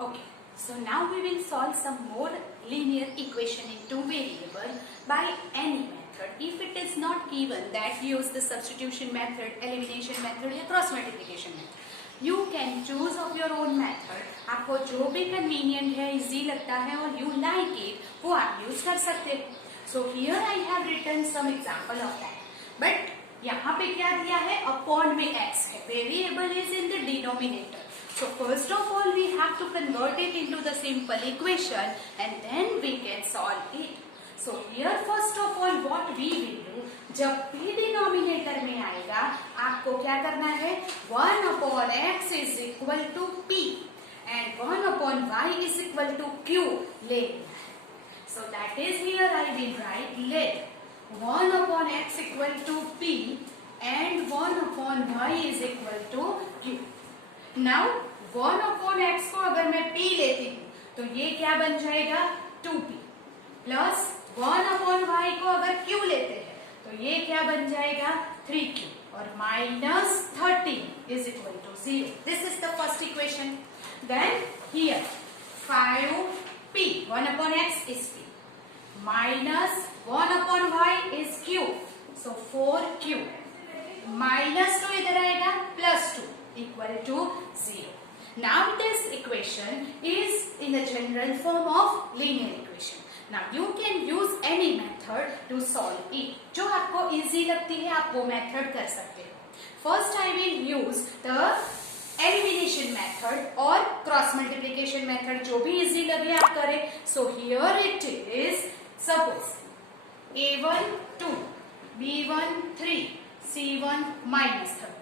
Okay, so now we will solve some more linear equation in two variable by any method. If it is not given, that use the substitution method, elimination method या cross multiplication method. You can choose of your own method. आपको जो भी convenient है, easy लगता है और you like it, वो आप use कर सकते हो. So here I have written some example of that. But यहाँ पे क्या दिया है? Upon में x है. Variable is in the denominator. So first of all we have to convert it into the simple equation and then we can solve it. So here first of all what we will do, जब p denominator में आएगा आपको क्या करना है? 1 upon x is equal to p and 1 upon y is equal to q ले लेना है. So that is here I will write let 1 upon x equal to p and 1 upon y is equal to q. Now 1 upon x को अगर मैं p लेती हूँ तो ये क्या बन जाएगा 2p प्लस 1 upon y को अगर q लेते हैं तो ये क्या बन जाएगा 3q और minus 13 is equal to 0. This is the first equation. Then here 5p 1 upon x is p minus 1 upon y is q. So 4q minus 2 इधर आएगा plus 2 equal to 0. Now this equation is in the general form of linear equation. Now you can use any method to solve it. जो आपको easy लगती है आप वो method कर सकते हो. First I will use the elimination method or cross multiplication method. जो भी easy लगे आप करें. So here it is. Suppose a1 2, b1 3, c1 minus 30,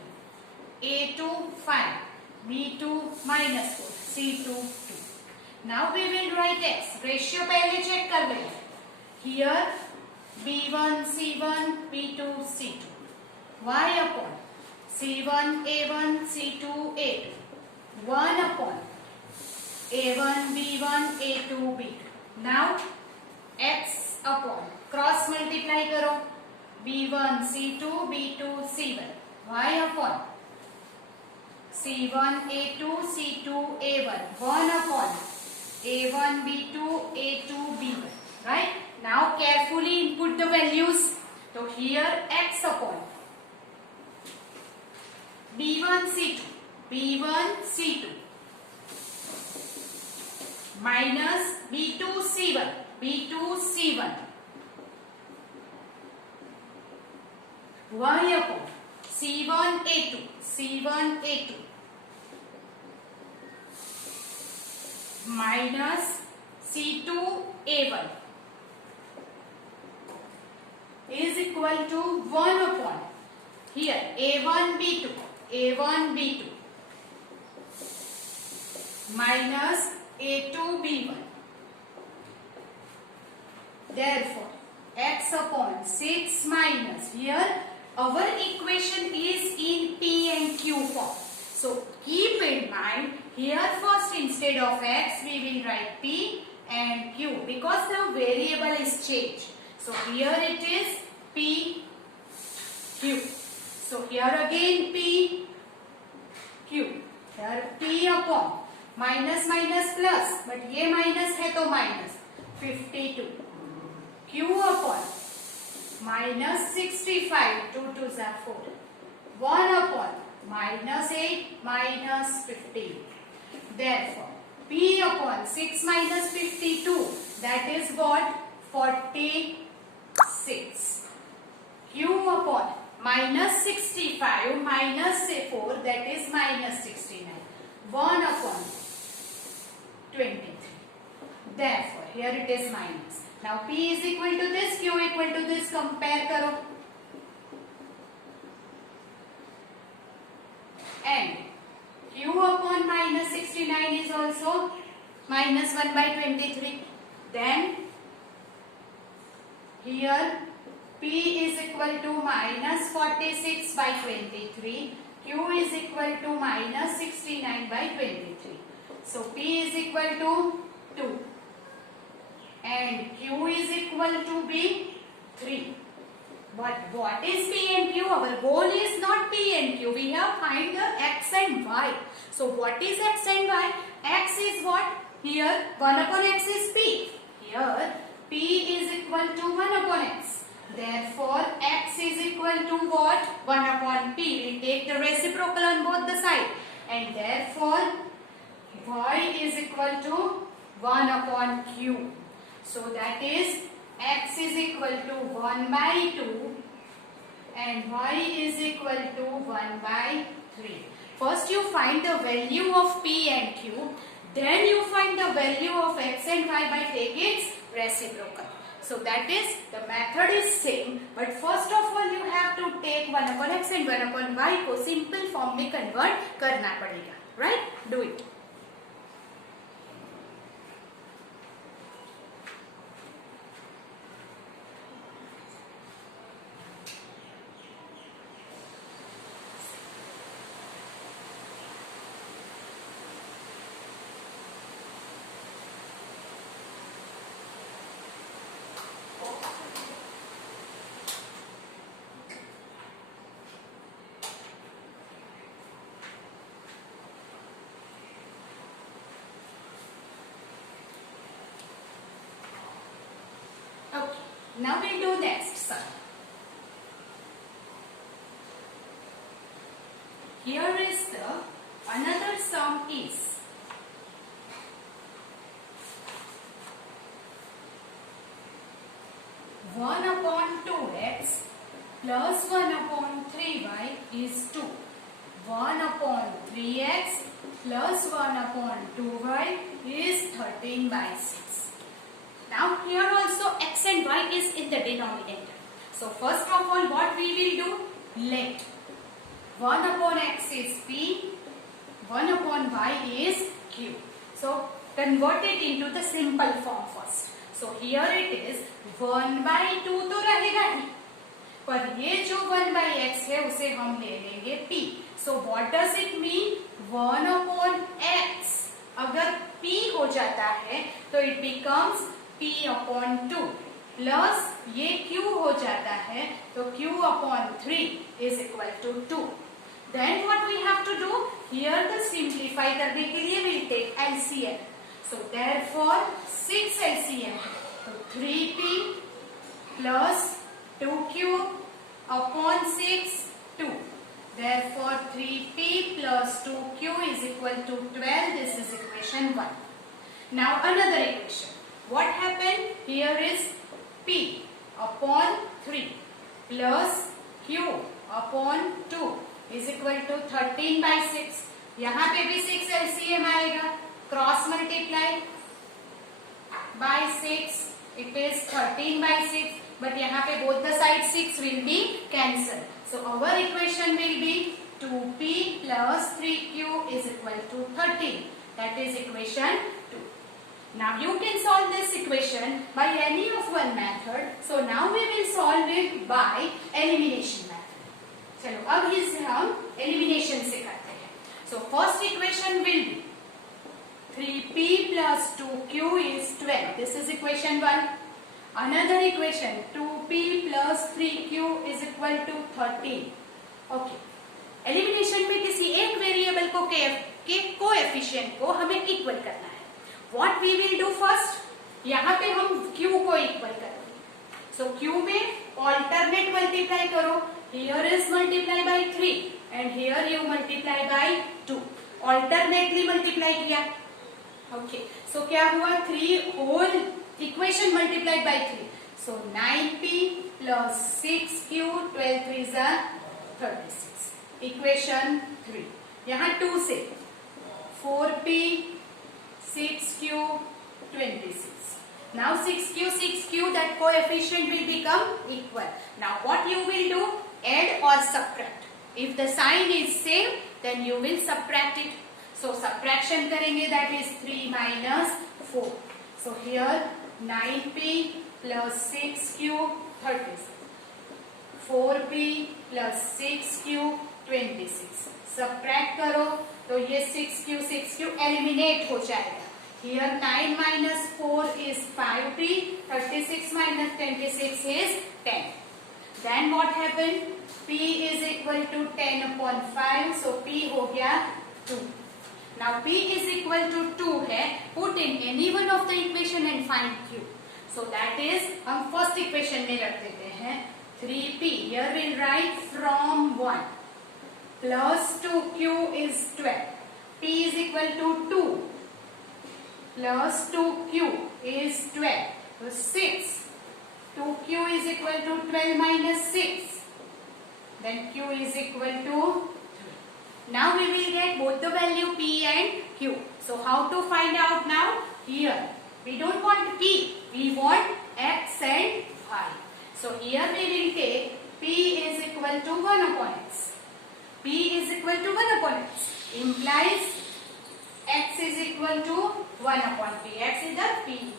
a2 5, b2 minus 4, c2 2. Now we will write x. Ratio पहले check कर लेंगे. Here b1 c1 b2 c2. Y upon c1 a1 c2 a2. 1 upon a1 b1 a2 b2. Now x upon cross multiply करो b1 c2 b2 c1. Y upon c1 a2 c2 a1. 1 upon a1 b2 a2 b1. Right? Now carefully input the values. So here x upon b1 c2 b1 c2 minus b2 c1 b2 c1 y upon c1 a2 c1 a2 minus c2 a1 is equal to 1 upon here a1 b2 a1 b2 minus a2 b1. Therefore x upon 6 minus here our equation is in p and q form. So keep in mind here first instead of x we will write p and q because now variable is changed. So here it is p q. So here again p q. Here p upon minus minus plus but ये minus है तो minus 52. Q upon minus 65 2 2s are 4. 1 upon minus 8 minus 15. Therefore P upon 6 minus 52 that is what 46. Q upon minus 65 minus 4 that is minus 69. 1 upon 23. Therefore here it is minus. Now P is equal to this, Q equal to this, compare करो. And Q upon minus 69 is also minus 1 by 23. Then here P is equal to minus 46 by 23. Q is equal to minus 69 by 23. So P is equal to 2. And Q is equal to be 3. But what is P and Q? Our goal is not P and Q. We have find the X and Y. So what is x and y? X is what? Here 1 upon x is p. Here p is equal to 1 upon x. Therefore x is equal to what? 1 upon p. We take the reciprocal on both the sides, and therefore y is equal to 1 upon q. So that is x is equal to 1 by 2 and y is equal to 1 by 3. First you find the value of p and q, then you find the value of x and y by taking its reciprocal. So that is, the method is same, but first of all you have to take 1 upon x and 1 upon y को simple form में convert करना पड़ेगा. Right? Do it. Okay, now we'll do next sum. Here is the another sum is 1 upon 2x plus 1 upon 3y is 2. 1 upon 3x plus 1 upon 2y is 13 by 6. Now here also x and y is in the denominator. So first of all what we will do? Let 1 upon x is p, 1 upon y is q. So convert it into the simple form first. So here it is 1 by 2 तो रहेगा ही, पर ये जो 1 by x है उसे हम ले लेंगे p. So what does it mean? 1 upon x अगर p हो जाता है तो it becomes p upon 2 plus ये q हो जाता है तो q upon 3 is equal to 2. Then what we have to do? Here the simplify करने के लिए we'll take LCM. So therefore 6 LCM. So 3p plus 2q upon 6 2. Therefore 3p plus 2q is equal to 12. This is equation 1. Now another equation. What happened? Here is p upon 3 plus q upon 2 is equal to 13 by 6. यहाँ पे भी 6 LCM आएगा. Cross multiply by 6. It is 13 by 6. But यहाँ पे both the sides 6 will be cancelled. So our equation will be 2p plus 3q is equal to 13. That is equation 2. Now you can solve this equation by any of one method. So now we will solve it by elimination method. चलो अब इसे हम elimination से करते हैं. So first equation will be 3p plus 2q is 12. This is equation 1. Another equation 2p plus 3q is equal to 13. Okay. Elimination में किसी एक वेरिएबल को के कोएफिशिएंट को हमें इक्वल करना है. What we will do first? यहाँ पे हम q को इक्वल करेंगे. So q में alternate multiply करो. Here is multiply by 3 and here you multiply by 2. Alternately multiply किया. Okay. So क्या हुआ? 3 whole equation multiplied by 3. So 9p plus 6q 12 3s are 36. Equation 3. यहाँ 2 से 4p 6q 26. Now 6q that coefficient will become equal. Now what you will do? Add or subtract. If the sign is same then you will subtract it. So subtraction करेंगे, that is 3 minus 4. So here 9p plus 6q 36. 4p plus 6q 26. Subtract करो तो ये 6q eliminate हो जाएगा. Here 9 minus 4 is 5p. 36 minus 26 is 10. Then what happened? P is equal to 10 upon 5. So P हो गया 2. Now p is equal to 2 है, put in any one of the equation and find q. So that is, हम first equation में रख देते हैं 3p. Here we'll write from 1 plus 2q is 12. p is equal to 2 plus 2q is 12. So 6. 2q is equal to 12 minus 6. Then q is equal to 3. Now we will get both the value p and q. So how to find out now? Here we don't want p, we want x and y. So here we will take p is equal to 1 upon x. p is equal to 1 upon x implies x is equal to 1 upon p. X is the p.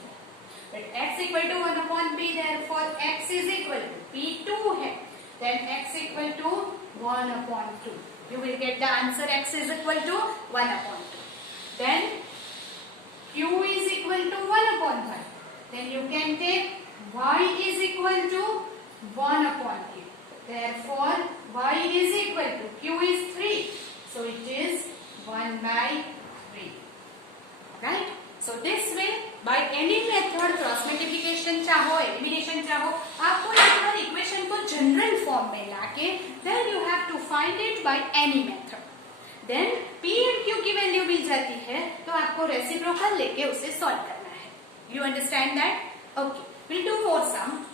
But x equal to 1 upon p, therefore x is equal to p2 है. Then x equal to 1 upon 2. You will get the answer x is equal to 1 upon 2. Then q is equal to 1 upon y. Then you can take y is equal to 1 upon q. Therefore y is equal to q is 3. So it is 1 by 3. Right? So this way, by any method, cross multiplication चाहो, elimination चाहो, आपको एक बार equation को general form में लाके then you have to find it by any method. Then p and q की value मिल जाती है, तो आपको रेसिप्रोकल लेके उसे सॉल्व करना है. You understand that? Okay. We'll do more sum.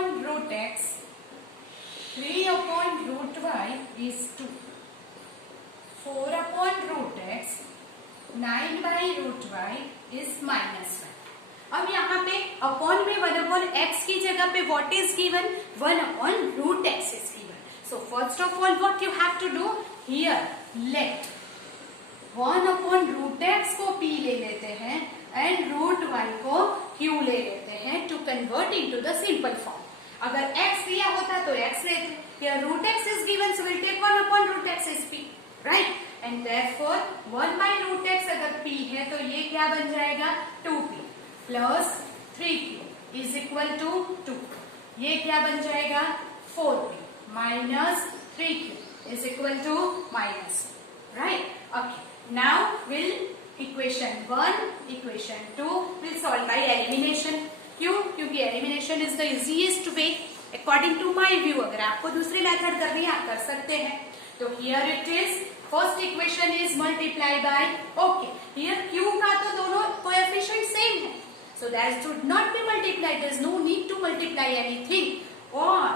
Root x 3 upon root y is 2. 4 upon root x 9 by root y is minus 1. अब यहाँ पे अपॉन में 1 upon x की जगह पे what is given? 1 upon root x is given. So first of all what you have to do? Here let 1 upon root x को p ले लेते हैं and root y को q ले लेते हैं to convert into the simple form. अगर x दिया होता तो x लेते. Here root x is given, so we'll take 1 upon root x is p, right? And therefore 1 by root x अगर p है तो ये क्या बन जाएगा? 2p plus 3q is equal to 2. ये क्या बन जाएगा? 4p minus 3q is equal to minus 2, right? Okay. Now we'll equation 1, equation 2 we'll solve by elimination. क्यों? क्योंकि elimination is the easiest way according to my view. अगर आपको दूसरी method करनी है आप कर सकते हैं. तो here it is first equation is multiply by, okay here q का तो दोनों कोएफिशिएंट सेम है, so that should not be multiplied. There is no need to multiply anything. और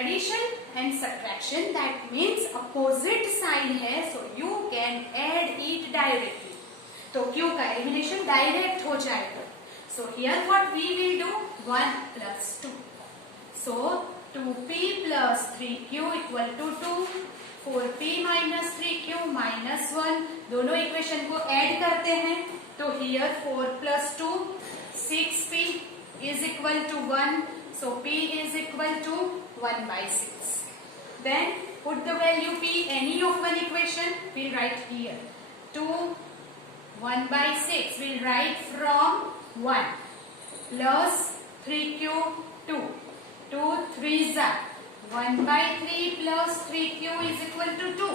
addition and subtraction that means opposite sign है, so you can add it directly. तो q का elimination direct हो जाएगा. So here what we will do? 1 plus 2. So 2p plus 3q equal to 2. 4p minus 3q minus 1. दोनों equation को add करते हैं. तो here 4 plus 2 6p is equal to 1. So p is equal to 1 by 6. Then put the value p any of one equation. We'll write here 2 1 by 6. We'll write from 1 plus 3q 2. 2 3s are 1 by 3 plus 3q is equal to 2.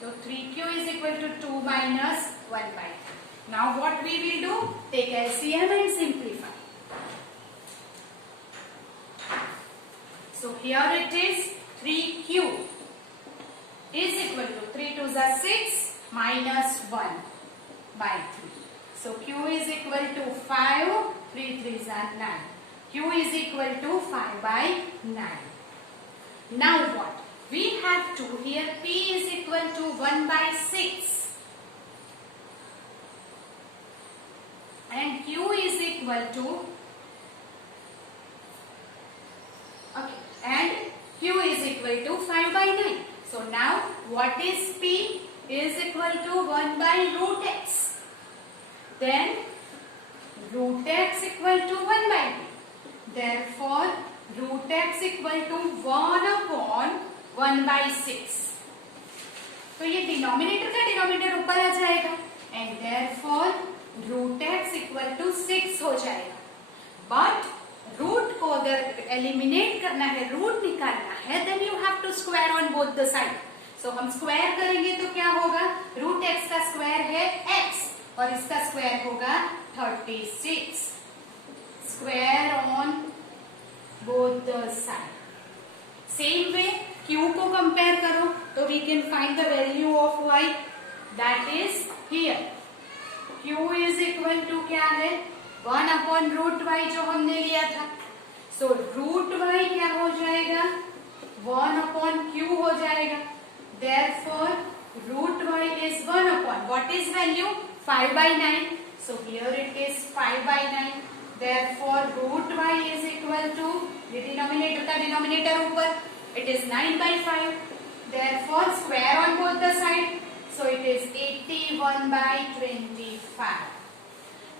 So 3q is equal to 2 minus 1 by 3. Now what we will do? Take LCM and simplify. So here it is 3q is equal to 3 2s are 6 minus 1 by 3. So q is equal to 5, 3 3s are 9. q is equal to 5 by 9. Now what? We have to, here p is equal to 1 by 6 and q is equal to, okay, and q is equal to 5 by 9. So now what is p? Is equal to 1 by root x. Then root x equal to 1 by b. Therefore root x equal to 1 upon 1 by 6. तो ये denominator का denominator ऊपर आ जाएगा and therefore root x equal to 6 हो जाएगा. But eliminate करना है, root निकालना है, then you have to square on both the side. So हम स्क्वायर करेंगे तो क्या होगा, रूट एक्स का स्क्वायर है एक्स और इसका स्क्वायर होगा 36. Square on both the side. Same way q को कंपेयर करो तो we can find the value of y, that is here. q is equal to क्या है, 1 अपॉन रूट y जो हमने लिया था. सो रूट y क्या हो जाएगा, 1 अपॉन q हो जाएगा. Therefore, root y is 1 upon what is value, 5/9. So here it is 5/9. Therefore, root y is equal to, the denominator का denominator ऊपर, it is 9/5. Therefore, square on both the side. So it is 81/25.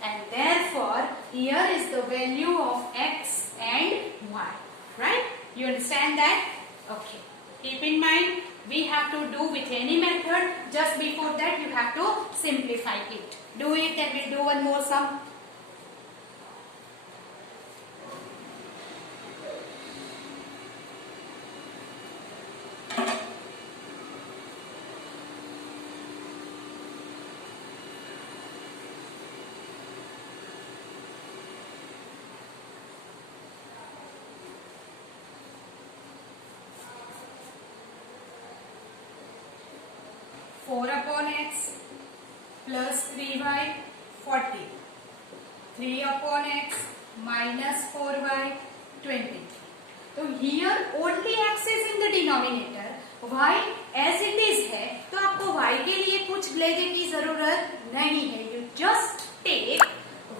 And therefore, here is the value of x and y. Right? You understand that? Okay. Keep in mind, we have to do with any method. Just before that, you have to simplify it. Do it and we'll do one more sum. Four upon x plus 3y 40. 3 upon x minus 4y 23. तो here only x is in the denominator. y as it is है तो आपको y के लिए कुछ लेने की जरूरत नहीं है. You just take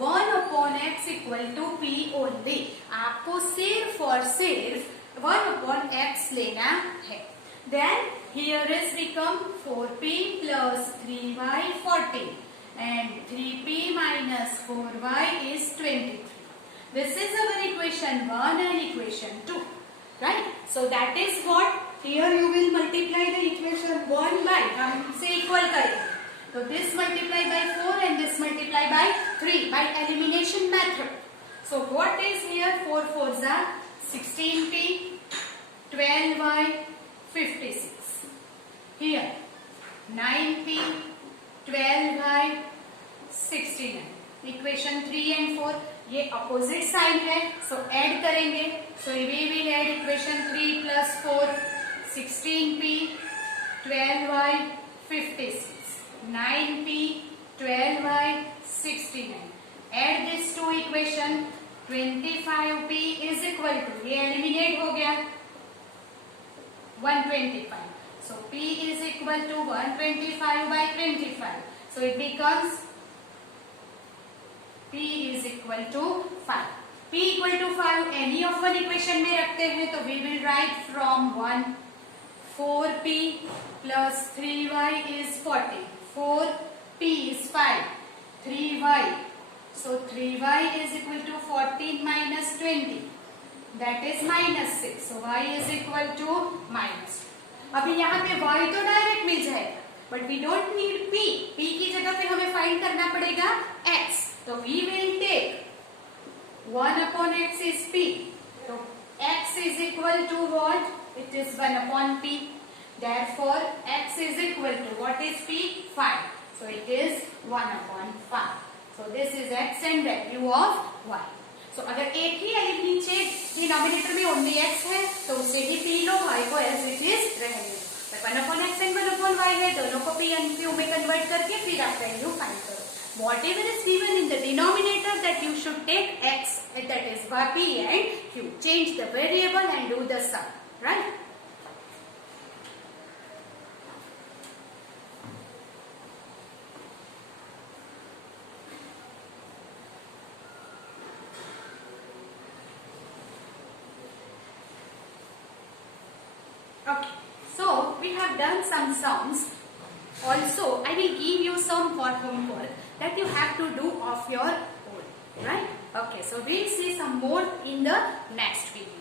1 upon x equal to p only. आपको सिर्फ और सिर्फ 1 upon x लेना है. Then here is become 4p plus 3y 40 and 3p minus 4y is 23. This is our equation 1 and equation 2. Right? So that is what, here you will multiply the equation 1 by, हम से equal करेंगे. So this multiply by 4 and this multiply by 3 by elimination method. So what is here, 4 4s are 16p, 12y, 56. Here 9p, 12y, 69. Equation 3 and 4 ये opposite sign है, so add करेंगे. So we will add equation 3 plus 4, 16p, 12y, 56, 9p, 12y, 69. Add this two equation, 25p is equal to, ये eliminate हो गया, 125. So p is equal to 125 by 25. So it becomes p is equal to 5. p equal to 5 any of one equation में रखते हैं तो we will write from 1. 4p plus 3y is 40. 4p is 5. 3y. So 3y is equal to 14 minus 20. That is minus 6. So y is equal to minus 2. अभी यहाँ पे y तो direct मिल जाएगा, but we don't need p. p की जगह पे हमें फाइंड करना पड़ेगा x. तो we will take 1 upon x is p. तो x is equal to what? It is 1 upon p. Therefore x is equal to what is p? 5. So it is 1 upon 5. So this is x and value of y. So अगर एक ही नीचे denominator में only x है तो उसे ही p लो, y को as it is रहने दो. 1 upon x and 1 upon y है, दोनों को p and q में कन्वर्ट करके फिर आप वैल्यू फाइंड करो. Whatever is given in the denominator, that you should take x, that is p and q. Change the variable and do the sum. Right? Okay, so we have done some sums. Also, I will give you some for homework that you have to do of your own. Right? Okay, so we'll see some more in the next video.